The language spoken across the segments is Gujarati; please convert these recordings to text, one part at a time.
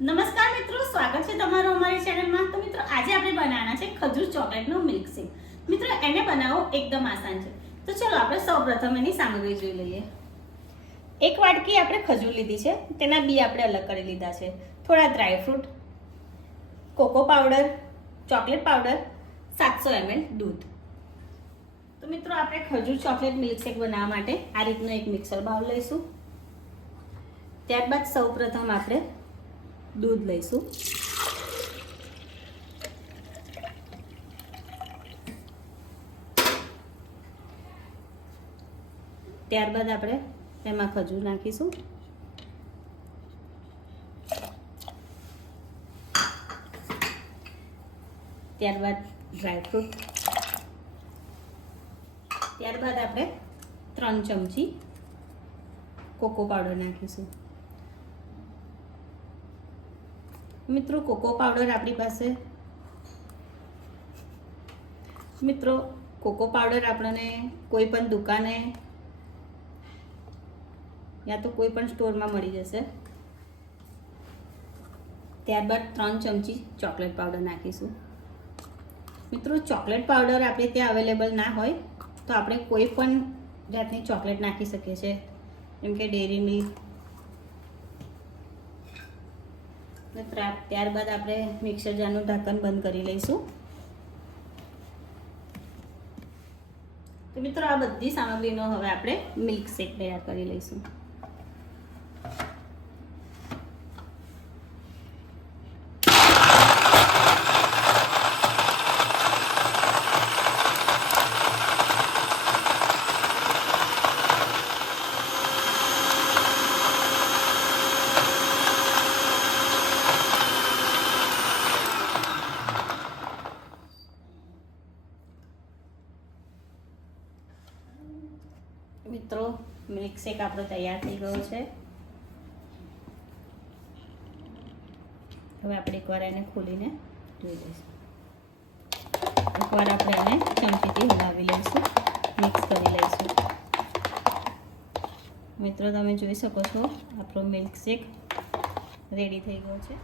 નમસ્કાર મિત્રો, સ્વાગત છે તમારું અમારી ચેનલમાં। તો મિત્રો આજે આપણે બનાવવાના છે ખજૂર ચોકલેટનો મિલ્કશેક। મિત્રો એને બનાવવો એકદમ આસાન છે। તો ચલો આપણે સૌપ્રથમ એની સામગ્રી જોઈ લઈએ। એક વાટકી આપણે ખજૂર લીધી છે, તેના બી આપણે અલગ કરી લીધા છે, થોડા dry fruit, cocoa powder, chocolate powder, 700 ml દૂધ। તો મિત્રો આપણે ખજૂર ચોકલેટ મિલ્કશેક બનાવવા માટે આ રીતનો એક મિક્સર બાઉલ લઈશું। ત્યારબાદ સૌપ્રથમ આપણે दूध लईशू। त्यारबाद આપણે એમાં ખજૂર નાખીશું। ત્યારબાદ ડ્રાયફ્રૂટ। ત્યારબાદ આપણે 3 ચમચી કોકો પાવડર નાખીશું। મિત્રો કોકો પાવડર આપણી પાસે આપણને કોઈ પણ દુકાને યા તો કોઈ પણ સ્ટોરમાં મળી જશે। ત્યારબાદ 3 ચમચી ચોકલેટ પાવડર નાખીશું। મિત્રો ચોકલેટ પાવડર આપણે ત્યાં અવેલેબલ ના હોય તો આપણે કોઈ પણ જાતની ચોકલેટ નાખી શકીએ છીએ, જેમ કે ડેરી મિલ્ક। ત્યારબાદ આપણે મિક્સર જારનું ઢાંકણ બંધ કરી લઈશું। તો મિત્રો આ બધી સામગ્રીનો હવે આપણે મિલ્કશેક તૈયાર કરી લઈશું। મિત્રો મિલ્કશેક આપણો તૈયાર થઈ ગયો છે। હવે આપણે એકવાર એને ખોલીને જોઈ લઈશું। એકવાર આપણે એને ચમચીથી હલાવી લઈશું, મિક્સ કરી લઈશું। મિત્રો તમે જોઈ શકો છો આપણો મિલ્કશેક રેડી થઈ ગયો છે।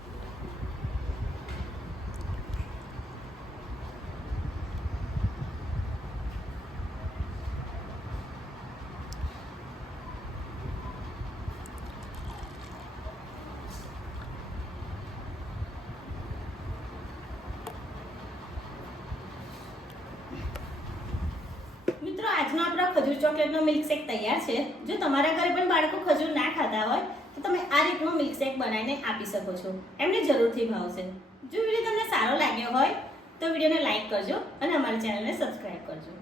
મિત્રો આજનો આપણો ખજૂર ચોકલેટનો મિલ્કશેક તૈયાર છે। જો તમારા ઘરે પણ બાળકો ખજૂર ના ખાતા હોય તો તમે આ રીતનો મિલ્કશેક બનાવીને આપી શકો છો, એમને જરૂરથી ભાવશે। જો વિડીયો તમને સારો લાગ્યો હોય તો વિડીયોને લાઈક કરજો અને અમારી ચેનલને સબસ્ક્રાઈબ કરજો।